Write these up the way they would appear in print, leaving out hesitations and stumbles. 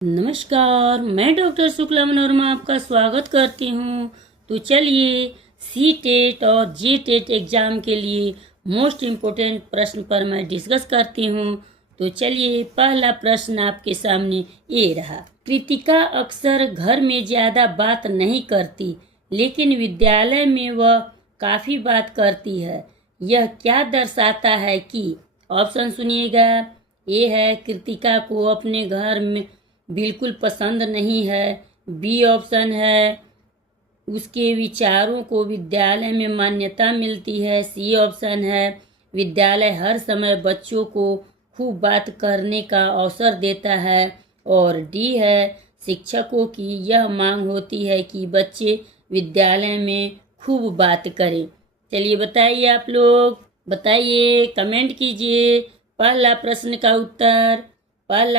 नमस्कार, मैं डॉक्टर शुक्ला मनोरमा आपका स्वागत करती हूँ। तो चलिए सी टेट और जी टेट एग्ज़ाम के लिए मोस्ट इम्पोर्टेंट प्रश्न पर मैं डिस्कस करती हूँ। तो चलिए पहला प्रश्न आपके सामने ये रहा। कृतिका अक्सर घर में ज़्यादा बात नहीं करती, लेकिन विद्यालय में वह काफ़ी बात करती है। यह क्या दर्शाता है कि? ऑप्शन सुनिएगा। ए है कृतिका को अपने घर में बिल्कुल पसंद नहीं है। बी ऑप्शन है उसके विचारों को विद्यालय में मान्यता मिलती है। सी ऑप्शन है विद्यालय हर समय बच्चों को खूब बात करने का अवसर देता है। और डी है शिक्षकों की यह मांग होती है कि बच्चे विद्यालय में खूब बात करें। चलिए बताइए, आप लोग बताइए, कमेंट कीजिए। पहला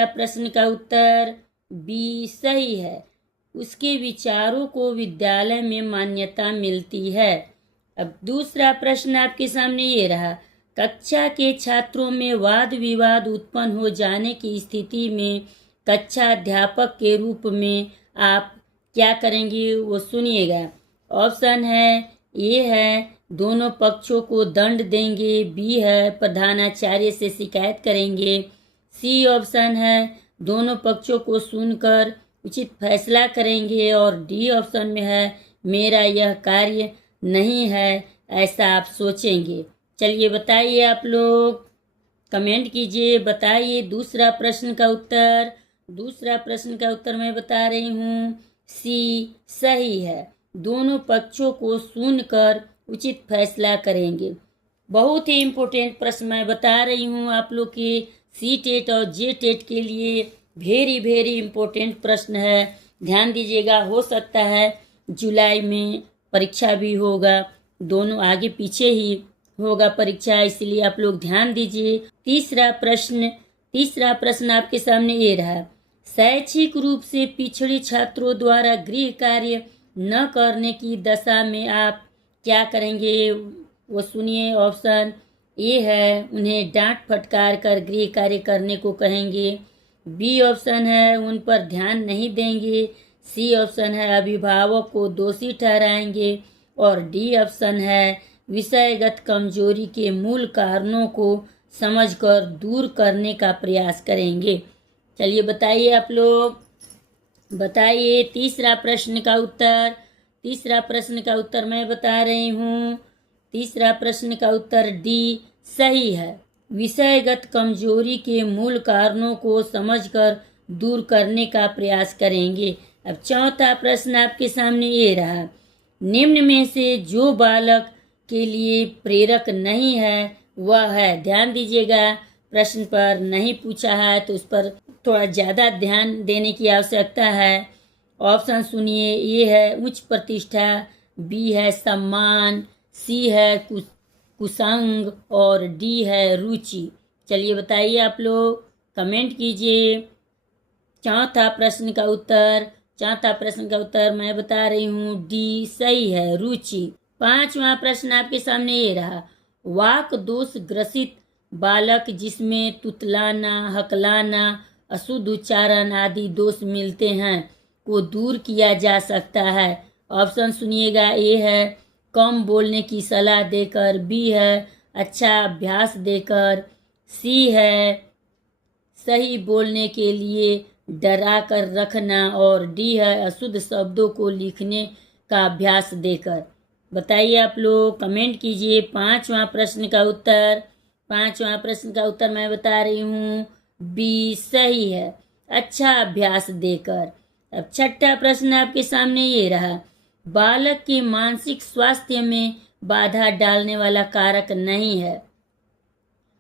प्रश्न का उत्तर बी सही है। उसके विचारों को विद्यालय में मान्यता मिलती है। अब दूसरा प्रश्न आपके सामने ये रहा। कक्षा के छात्रों में वाद विवाद उत्पन्न हो जाने की स्थिति में कक्षा अध्यापक के रूप में आप क्या करेंगे, वो सुनिएगा। ऑप्शन है ए है दोनों पक्षों को दंड देंगे। बी है प्रधानाचार्य से शिकायत करेंगे। सी ऑप्शन है दोनों पक्षों को सुनकर उचित फैसला करेंगे। और डी ऑप्शन में है मेरा यह कार्य नहीं है, ऐसा आप सोचेंगे। चलिए बताइए, आप लोग कमेंट कीजिए, बताइए। दूसरा प्रश्न का उत्तर मैं बता रही हूँ सी सही है। दोनों पक्षों को सुनकर उचित फैसला करेंगे। बहुत ही इम्पोर्टेंट प्रश्न मैं बता रही हूँ आप लोग के सी टेट और जे टेट के लिए। वेरी इम्पोर्टेंट प्रश्न है, ध्यान दीजिएगा। हो सकता है जुलाई में परीक्षा भी होगा, दोनों आगे पीछे ही होगा परीक्षा, इसलिए आप लोग ध्यान दीजिए। तीसरा प्रश्न आपके सामने ये रहा। शैक्षिक रूप से पिछड़े छात्रों द्वारा गृह कार्य न करने की दशा में आप क्या करेंगे, वो सुनिए। ऑप्शन ए है उन्हें डांट फटकार कर गृह कार्य करने को कहेंगे। बी ऑप्शन है उन पर ध्यान नहीं देंगे। सी ऑप्शन है अभिभावक को दोषी ठहराएंगे। और डी ऑप्शन है विषयगत कमजोरी के मूल कारणों को समझकर दूर करने का प्रयास करेंगे। चलिए बताइए, आप लोग बताइए। तीसरा प्रश्न का उत्तर मैं बता रही हूँ। तीसरा प्रश्न का उत्तर डी सही है। विषयगत कमजोरी के मूल कारणों को समझकर दूर करने का प्रयास करेंगे। अब चौथा प्रश्न आपके सामने ये रहा। निम्न में से जो बालक के लिए प्रेरक नहीं है वह है, ध्यान दीजिएगा। प्रश्न पर नहीं पूछा है तो उस पर थोड़ा ज़्यादा ध्यान देने की आवश्यकता है। ऑप्शन सुनिए। ए है उच्च प्रतिष्ठा, बी है सम्मान, सी है कुसंग और डी है रुचि। चलिए बताइए, आप लोग कमेंट कीजिए। चौथा प्रश्न का उत्तर मैं बता रही हूँ डी सही है, रुचि। पांचवा प्रश्न आपके सामने ये रहा। वाक दोष ग्रसित बालक जिसमें तुतलाना, हकलाना, अशुद्ध उच्चारण आदि दोष मिलते हैं को दूर किया जा सकता है। ऑप्शन सुनिएगा। ए है कम बोलने की सलाह देकर, बी है अच्छा अभ्यास देकर, सी है सही बोलने के लिए डरा कर रखना और डी है अशुद्ध शब्दों को लिखने का अभ्यास देकर। बताइए, आप लोग कमेंट कीजिए। पांचवा प्रश्न का उत्तर मैं बता रही हूँ बी सही है, अच्छा अभ्यास देकर। अब छठा प्रश्न आपके सामने ये रहा। बालक के मानसिक स्वास्थ्य में बाधा डालने वाला कारक नहीं है।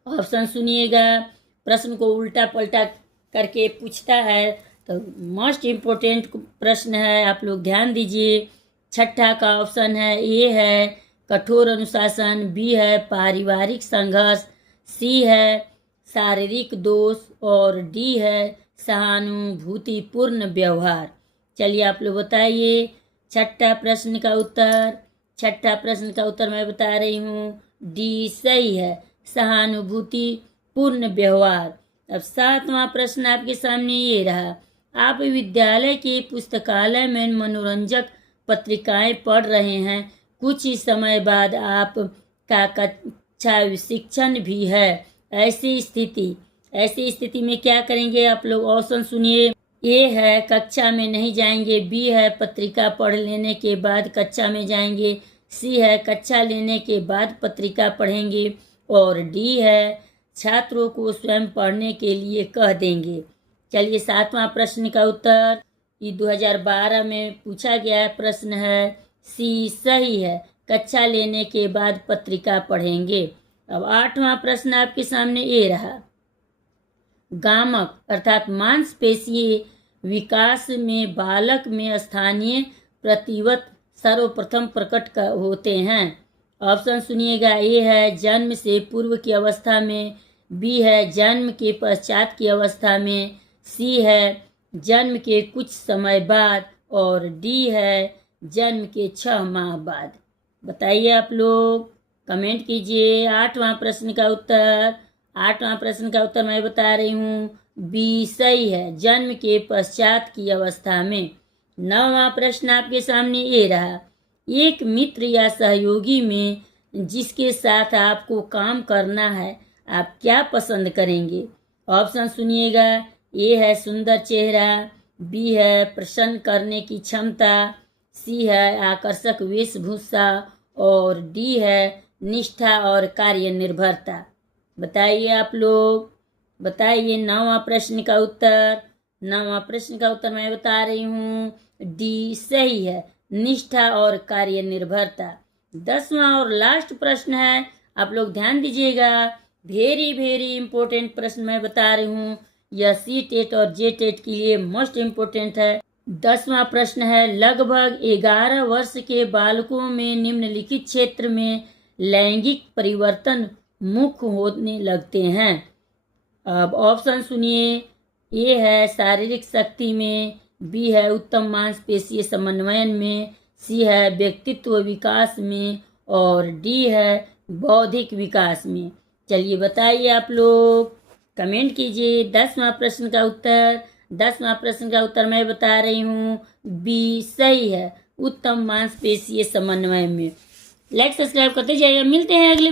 ऑप्शन सुनिएगा। प्रश्न को उल्टा पलटा करके पूछता है, तो मोस्ट इम्पोर्टेंट प्रश्न है, आप लोग ध्यान दीजिए। छठा का ऑप्शन है ए है कठोर अनुशासन, बी है पारिवारिक संघर्ष, सी है शारीरिक दोष और डी है सहानुभूतिपूर्ण व्यवहार। चलिए आप लोग बताइए। छठा प्रश्न का उत्तर मैं बता रही हूँ डी सही है, सहानुभूतिपूर्ण व्यवहार। अब सातवां प्रश्न आपके सामने ये रहा। आप विद्यालय के पुस्तकालय में मनोरंजक पत्रिकाएं पढ़ रहे हैं। कुछ ही समय बाद आप का कक्षा शिक्षण भी है। ऐसी स्थिति में क्या करेंगे आप लोग? ऑप्शन सुनिए। ए है कक्षा में नहीं जाएंगे, बी है पत्रिका पढ़ लेने के बाद कक्षा में जाएंगे, सी है कक्षा लेने के बाद पत्रिका पढ़ेंगे और डी है छात्रों को स्वयं पढ़ने के लिए कह देंगे। चलिए 7वां प्रश्न का उत्तर ये 2012 में पूछा गया प्रश्न है, सी सही है, कक्षा लेने के बाद पत्रिका पढ़ेंगे। अब 8वां प्रश्न आपके सामने ये रहा, गामक अर्थात मांसपेशीय विकास में बालक में स्थानीय प्रतिवत सर्वप्रथम प्रकट होते हैं। ऑप्शन सुनिएगा। ए है जन्म से पूर्व की अवस्था में, बी है जन्म के पश्चात की अवस्था में, सी है जन्म के कुछ समय बाद और डी है जन्म के 6 माह बाद। बताइए आप लोग, कमेंट कीजिए। 8वां प्रश्न का उत्तर मैं बता रही हूँ, बी सही है, जन्म के पश्चात की अवस्था में। 9वां प्रश्न आपके सामने ये रहा, एक मित्र या सहयोगी में जिसके साथ आपको काम करना है आप क्या पसंद करेंगे? ऑप्शन सुनिएगा। ए है सुंदर चेहरा, बी है प्रसन्न करने की क्षमता, सी है आकर्षक वेशभूषा और डी है निष्ठा और कार्य निर्भरता। बताइए आप लोग, बताइए। 9वां प्रश्न का उत्तर मैं बता रही हूँ, डी सही है, निष्ठा और कार्य निर्भरता। 10वां और लास्ट प्रश्न है, आप लोग ध्यान दीजिएगा, वेरी इंपॉर्टेंट प्रश्न मैं बता रही हूँ। यह सी टेट और जे टेट के लिए मोस्ट इम्पोर्टेंट है। 10वां प्रश्न है, लगभग 11 वर्ष के बालकों में निम्नलिखित क्षेत्र में लैंगिक परिवर्तन मुख्य होने लगते हैं। अब ऑप्शन सुनिए। ए है शारीरिक शक्ति में, बी है उत्तम मांसपेशीय समन्वयन में, सी है व्यक्तित्व विकास में और डी है बौद्धिक विकास में। चलिए बताइए आप लोग, कमेंट कीजिए। 10वां प्रश्न का उत्तर मैं बता रही हूँ, बी सही है, उत्तम मांसपेशीय समन्वय में। लाइक सब्सक्राइब करते जाइए। मिलते हैं अगले